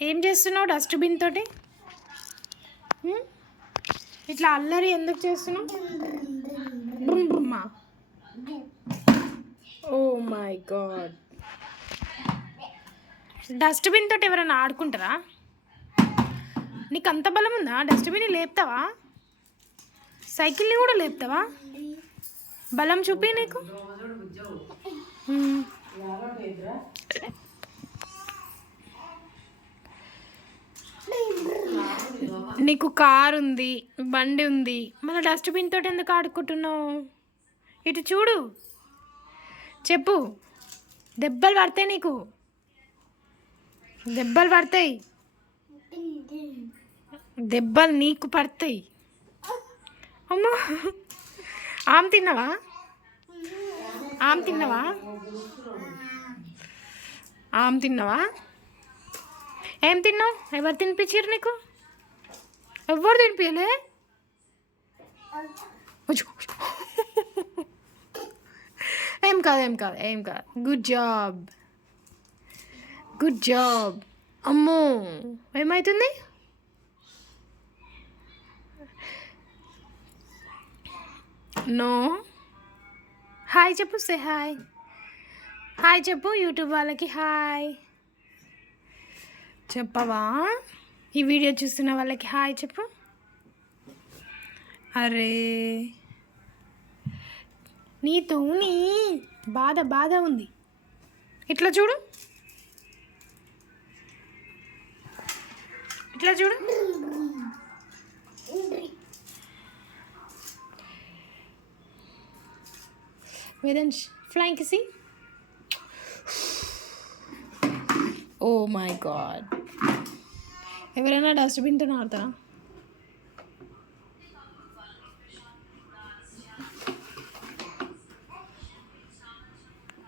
ఏం చేస్తున్నావు డస్ట్బిన్ తోటి? ఇట్లా అల్లరి ఎందుకు చేస్తున్నావు? బ్రుమ్మా. Oh my God. డస్ట్బిన్ తోటి ఎవరైనా ఆడుకుంటారా? నీకు అంత బలం ఉందా? డస్ట్బిన్ని లేపుతావా? సైకిల్ని కూడా లేపుతావా? బలం చూపి నీకు. నీకు కారు ఉంది, బండి ఉంది, మళ్ళీ డస్ట్బిన్ తోటి ఎందుకు ఆడుకుంటున్నావు? ఇటు చూడు, చెప్పు. దెబ్బలు పడతాయి నీకు, దెబ్బలు పడతాయి, దెబ్బలు నీకు పడతాయి. అమ్మా, ఆమె తిన్నావా? ఆమె తిన్నావా? ఆమె తిన్నావా? ఏం తిన్నావు? ఎవరు తినిపించారు నీకు? ఎవరు తినిపించలే? ఏం కాదు, ఏం కాదు, ఏం కాదు. Good job, good job. అమ్మో, ఏమవుతుంది? నో. హాయ్ చెప్పు, సే హాయ్. హాయ్ చెప్పు యూట్యూబ్ వాళ్ళకి. హాయ్ చెప్పవా? ఈ వీడియో చూస్తున్న వాళ్ళకి హాయ్ చెప్పు. అరే, నీతో నీ బాధ ఉంది. ఇట్లా చూడు, ఇట్లా చూడు. వేదాంశ్ ఫ్లైంగ్ కిసి. Oh my God. ఎవరైనా డస్ట్బిన్తో ఆడతారా?